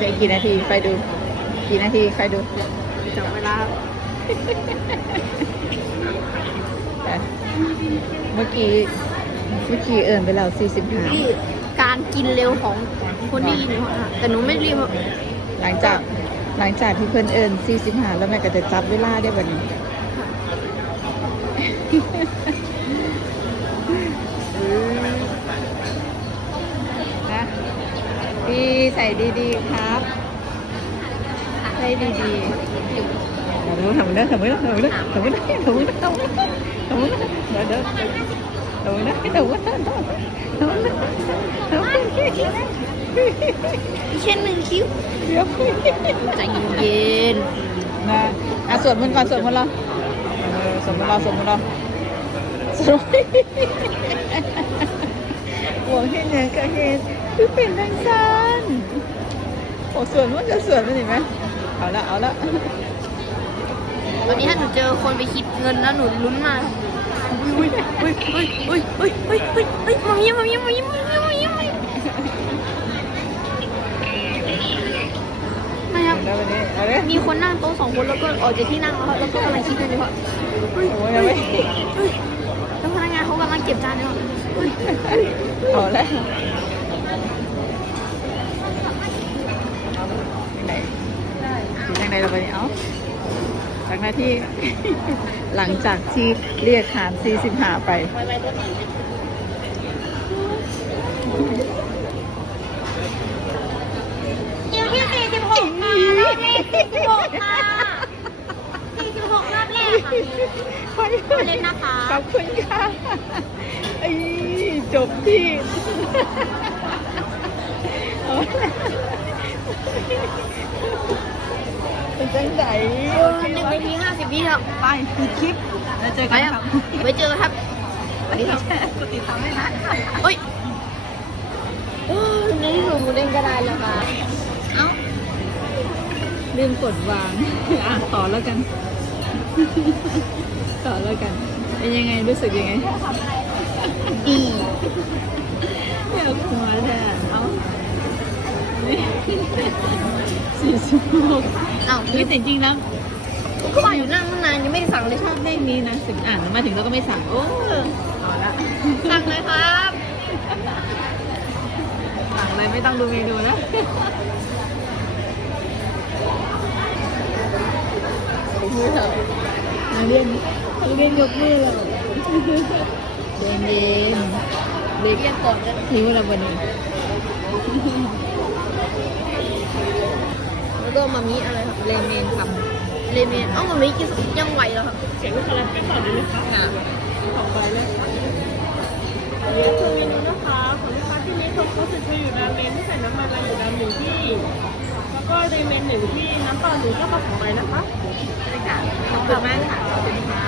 จะกี่นาทีไปดู กี่นาทีใครดูจับเวลาไปเมื่อกี้เมื่อกี้เอิญไปแล้วสี่สิบห้านี่การกินเร็วของคนที่อยู่ข้างหน้าแต่หนูไม่รีบอะหลังจากหลังจากที่เพิ่นเอิญสี่สิบห้าแล้วแม่ก็จะจับเวลาได้วันนี้ นะพี่ ใส่ดีๆครับ ใส่ดีๆทำมือทำมือทำมือทำมือทำมือทำมือทำมือทำมือเดี๋ยวเดี๋ยวทำมือทำมือทำมือทำมือทำมือทำมืออีกแค่หนึ่งคิ้วเดี๋ยวใจเย็นนะอะสวดมนต์ก่อนสวดมนต์เราเออสวดมนต์เราสวดมนต์เราสวดหวงเห็นอย่างก็เห็นคือเป็นทางซันโอ้ สวดมันจะสวดมันเห็นไหมเอาละเอาละๆวันนี้ถ้าหนูเจอคนไปคิดเงินแล้วหนูลุ้นมากอุ้ยอุ้ยอุ้ยอุ้ยอุ้ยอุ้ยอุ้ยอุ้ยมามีมามีมามีมามีมามีมามีไม่ครับแล้ววันนี้เอาเลยมีคนนั่งโต๊ะสองคนแล้วก็ออกจากที่นั่งแล้วครับแล้วก็กำลังคิดเงินอยู่ครับเฮ้ยโอ้ยเฮ้เอายไว้เฮ้ยแล้วพนักงานเขากำลังเก็บจานอยู่ครับเฮ้ยเอาละไหนถึงทาง ไหนเราไปเนี่ยเอาจากหน้าที่ หลังจากที่เรียกหาร45ไปคิวที่สี่สิบหกค่ะรอบแรกสี่สิบหกค่ะสี่สิบหกรอบแรกค่ะเล่นนะคะขอบคุณค่ะไอ้จบที่ เอาละเป็นจังไหนหนึ่งนาทีห้าสิบวิครับ ไปคือคลิปแล้วเจอไปกันคครัรับบไว้เจอครับสวัสดีครับ กดติดตามด้วยนะเฮ้ยเออในที่สุดหมูเด้งก็ได้แล้วค่ะเอ้า ลืมกดวาง อะต่อแล้วกัน ต่อแล้วกัน เป็นยังไงรู้สึกยังไงดีเดี๋ยวหัวแทนเอา สี่สิบหกเอ้านี่แต่จริงๆแล้วก็ว่าอยู่นั่งตั้งนานยังไม่ได้สั่งเลยชอบเลขนี้นะสิบอ่านมาถึงเราก็ไม่สั่งโอ้เอาละสั่งเลยครับสั่งเลยไม่ต้องดูเมนูแล้วนักเรียนนักเรียนยกมือแล้วเย็นเย็นๆเด็กเรียนก่อนเลยหิวแล้ววันนี้ แล้ว ก็มามีอะไรครับเลเมนทเลเมนเอ้ามามีกินยังไหวแล้วครับเสียงลูกค้าไปก่อนเลยนะคะของไปเลยนี่คือเมนูนะคะของลูกค้าที่นี้เขาเขาสึกอยู่ราเมนที่ใส่น้ำมันอะไรอยู่ราหนึ่งที่ แล้วก็เรเมนหนึ่งที่น้ำเปล่าหนึ่งก็กระป๋องใบนะคะขอบคุณมากค่ะขอบคุณค่ะ